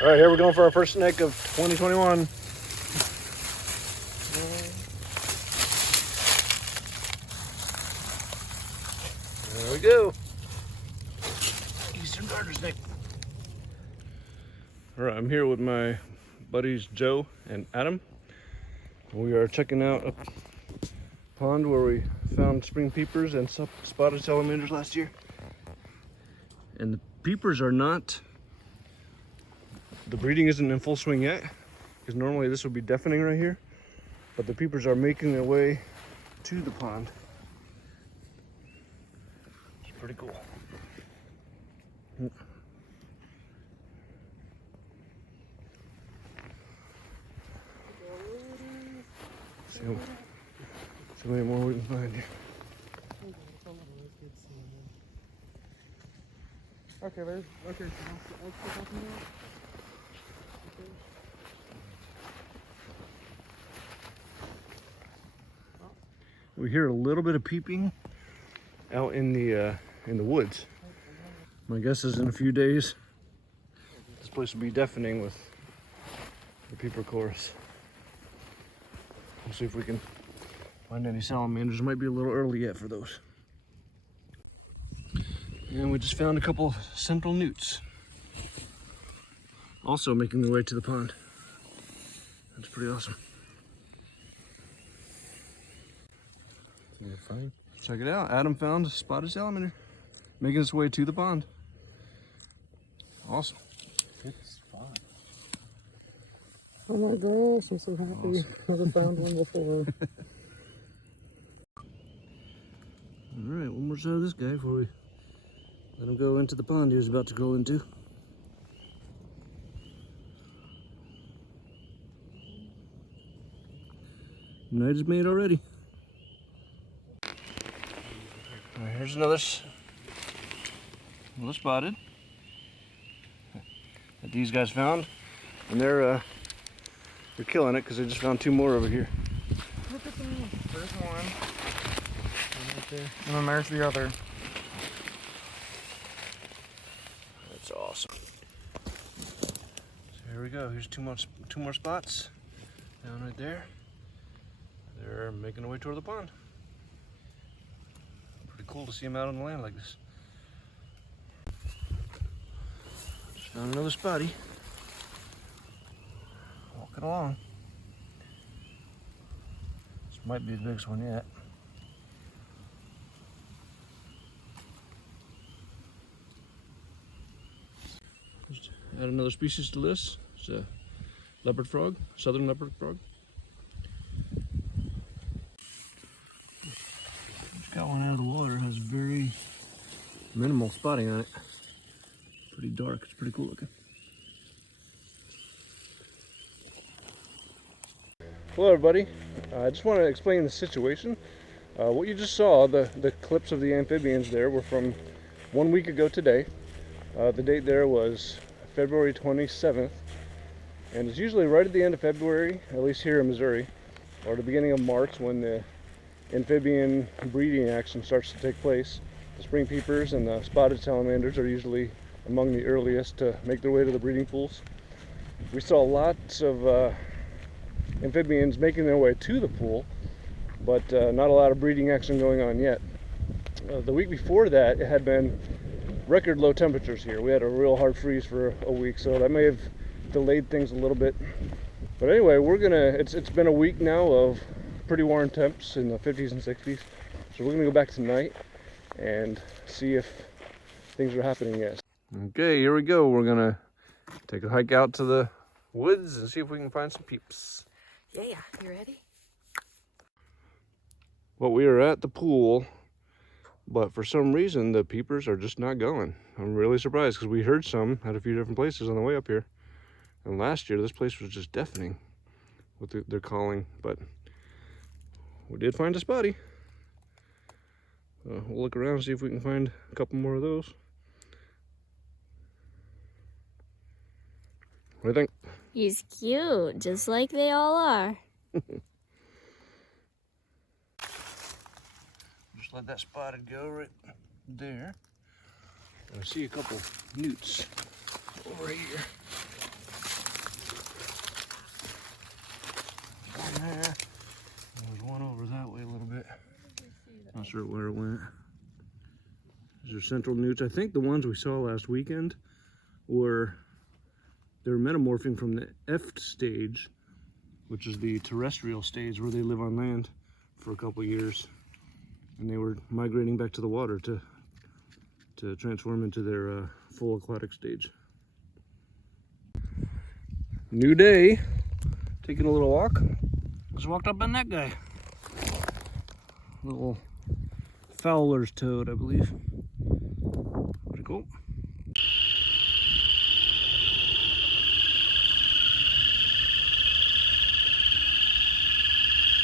All right, here we're going for our first snake of 2021. There we go. Eastern garter snake. All right, I'm here with my buddies Joe and Adam. We are checking out a pond where we found spring peepers and spotted salamanders last year. And the peepers are not, the breeding isn't in full swing yet, because normally this would be deafening right here, but the peepers are making their way to the pond. It's pretty cool. See how many more we can find here. Okay, there's okay. We hear a little bit of peeping out in the woods. My guess is in a few days, this place will be deafening with the peeper chorus. We'll see if we can find any salamanders. It might be a little early yet for those. And we just found a couple central newts, also making their way to the pond. That's pretty awesome. Fine. Check it out. Adam found a spotted salamander making its way to the pond. Awesome. Good spot. Oh my gosh, I'm so happy. Awesome. Never found one before. All right, one more shot of this guy before we let him go into the pond he was about to go into. Night is made already. All right, here's another spotted that these guys found, and they're killing it because they just found two more over here. Look at them. There's one. Right there. And then there's the other. That's awesome. So here we go. Here's two more spots down right there. They're making their way toward the pond. Pretty cool to see them out on the land like this. Just found another spotty. Walking along. This might be the biggest one yet. Just add another species to this. It's a leopard frog, southern leopard frog. Just got one out of the water. Has very minimal spotting on it. Pretty dark. It's pretty cool looking. Hello everybody. I just want to explain the situation. What you just saw, the clips of the amphibians there were from 1 week ago today. The date there was February 27th, and it's usually right at the end of February, at least here in Missouri, or the beginning of March when the amphibian breeding action starts to take place. The spring peepers and the spotted salamanders are usually among the earliest to make their way to the breeding pools. We saw lots of amphibians making their way to the pool, but not a lot of breeding action going on yet. The week before that, it had been record low temperatures here. We had a real hard freeze for a week, so that may have delayed things a little bit. But anyway, it's been a week now of pretty warm temps in the 50s and 60s, so we're gonna go back tonight and see if things are happening yet. Okay, here we go. We're gonna take a hike out to the woods and see if we can find some peeps. Yeah, you ready? Well, we are at the pool, but for some reason the peepers are just not going. I'm really surprised because we heard some at a few different places on the way up here. And last year this place was just deafening with their calling, but we did find a spotty. We'll look around and see if we can find a couple more of those. What do you think? He's cute, just like they all are. Just let that spotted go right there. I see a couple newts over here. There's one over that way a little bit. Not sure where it went. These are central newts. I think the ones we saw last weekend were metamorphing from the F stage, which is the terrestrial stage where they live on land for a couple years, and they were migrating back to the water to transform into their full aquatic stage. New day, taking a little walk. Just walked up on that guy. Little Fowler's toad, I believe. Pretty cool.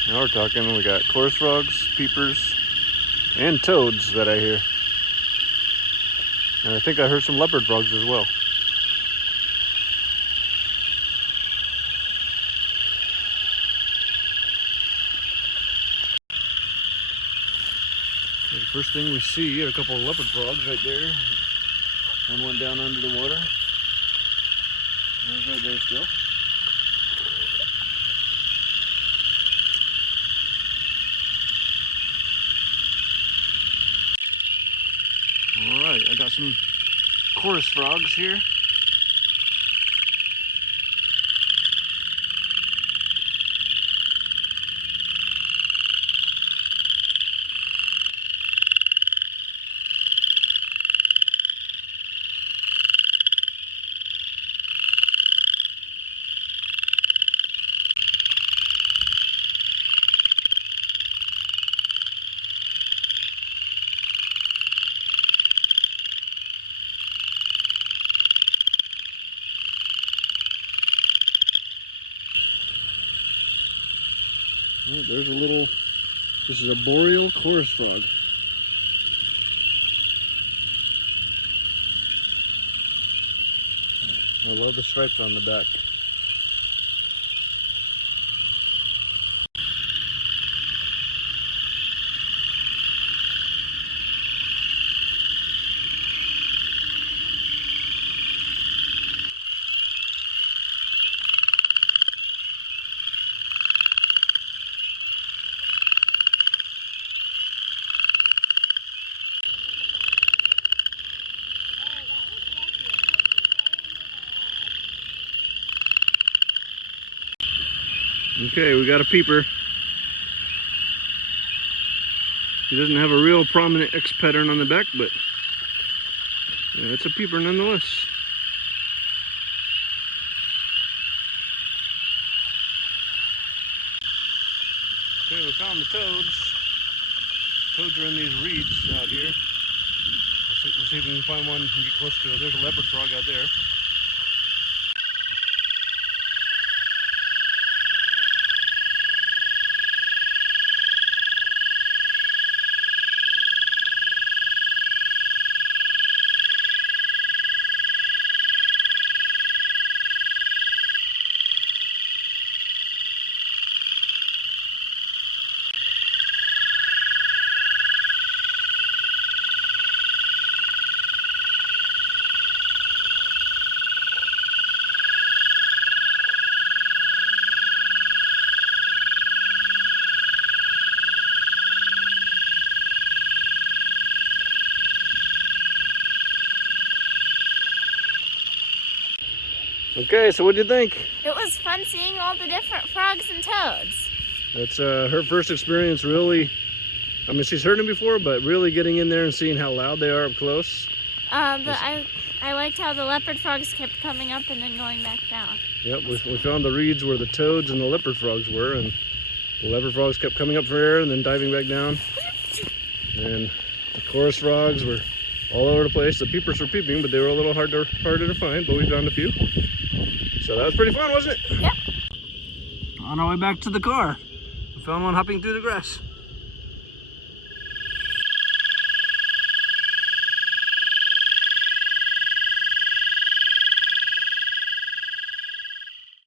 Now we're talking, we got chorus frogs, peepers, and toads that I hear. And I think I heard some leopard frogs as well. So the first thing we see are a couple of leopard frogs right there. One went down under the water. One's right there still. Alright, I got some chorus frogs here. Oh, there's a little, this is a boreal chorus frog. I love the stripes on the back. Okay, we got a peeper. He doesn't have a real prominent X pattern on the back, but yeah, it's a peeper nonetheless. Okay, we found the toads. Toads are in these reeds out here. We'll see if we can find one and get close to it. There's a leopard frog out there. Okay, so what do you think? It was fun seeing all the different frogs and toads. That's her first experience really. I mean, she's heard them before, but really getting in there and seeing how loud they are up close. But I liked how the leopard frogs kept coming up and then going back down. Yep, we found the reeds where the toads and the leopard frogs were, and the leopard frogs kept coming up for air and then diving back down. And the chorus frogs were all over the place. The peepers were peeping, but they were a little harder to find, but we found a few. So that was pretty fun, wasn't it? Yep. On our way back to the car, we found one hopping through the grass.